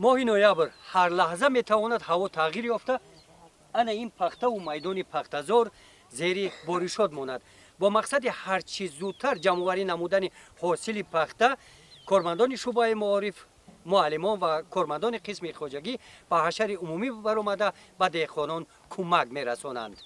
ماه نوامبر هر لحظه میتواند هوا تغییر یافته. انا این پخته و میدان پخته‌زار زیر بارشات ماند. با مقصد هر چیز زودتر جمع‌آوری نمودن حاصل پخته، کارمندان شعبه معارف، معلمان و کارمندان قسم خواجگی به حشر عمومی برآمده به دهقانان کمک می‌رسانند.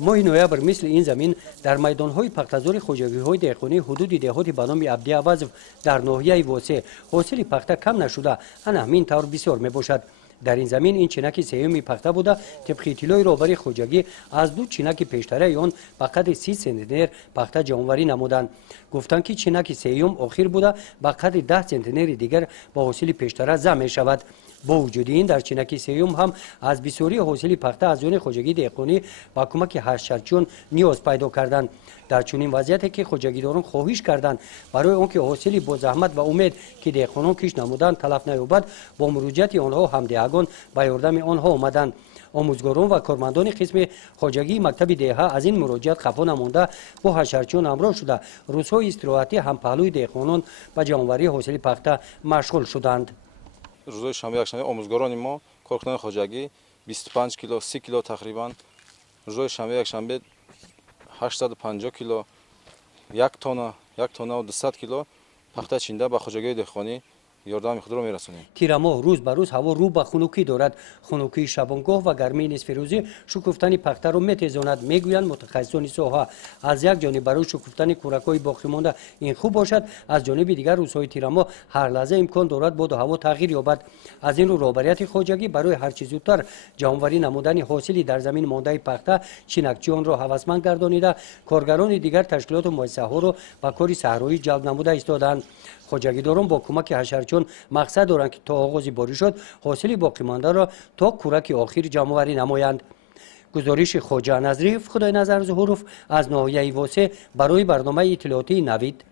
ماه نوامبر مثل این زمین در میدان‌های پخته‌زار خواجگی‌های دهقانی حدود دهات به نام عبدی عوض در ناحیه واسه حاصل پخته کم نشده، همین طور بسیار میباشد. در این زمین این چینک سیومی پخته بوده. طبق اطلاع رهبر خواجگی از دو چینک پیشتره آن به قدر 30 سانتیمتر پخته جمع‌آوری نمودند. گفتند که چینک سیوم آخر بوده به قدر 10 سانتیمتر دیگر با حاصل پیشتره ضم می شود. با وجود این در چینک سیوم هم از بسیاری حاصل پخته از آن خواجگی دهقانی با کمک حشرچیان نیاز پیدا کردند. در چنین وضعیتی که خواجگیداران خواهش کردند برای آنکه حاصلی با زحمت و امید که دهقانان کش نمودند تلف نیابد، با مراجعت آنها همدهگان به یاردم آنها آمدند. آموزگاران و کارمندان قسم خواجگی مکتب دهه از این مراجعت خفا نمانده با حشرچیان همراه شده روزهای استراحتی هم پهلوی دهقانان به جمع‌آوری حاصل پخته مشغول شدند. روزهای شنبه یکشنبه آموزگاران ما کارکنان خواجگی 25 کیلو 30 کیلو تقریبا، روزهای شنبه یکشنبه 850 کیلو، یک تانه و 200 کیلو پخته چینده به خواجگی دهقانی یاردم خود را میرسونیم. تیر ماه روز به روز هوا رو به خنکی دارد. خنکی شبانگاه و گرمی نصف روزی شکفتن پخته را میتیزاند. میگویند متخصصان ساحه از یک جانب برای شکفتن کورک‌های باقی مانده این خوب باشد، از جانب دیگر روزهای تیر ماه هر لحظه امکان دارد باد و هوا تغییر یابد. از این رو رهبریت خواجگی برای هر چیز زودتر جمع‌آوری نمودن حاصلی در زمین مانده پخته چینکچیان را هوسمند گردانیده کارگران دیگر تشکیلات مؤسسه ها را به کار صحرایی جلب نموده ایستادند. خواجگیداران با کمک حشرچیان مقصد دارند که تا آغاز بارشات حاصل باقی مانده را تا کورک آخر جمع‌آوری نمایند. گزارش خواجه نظریف خدای نظر ظهوروف از ناحیه واسه برای برنامه اطلاعاتی نوید.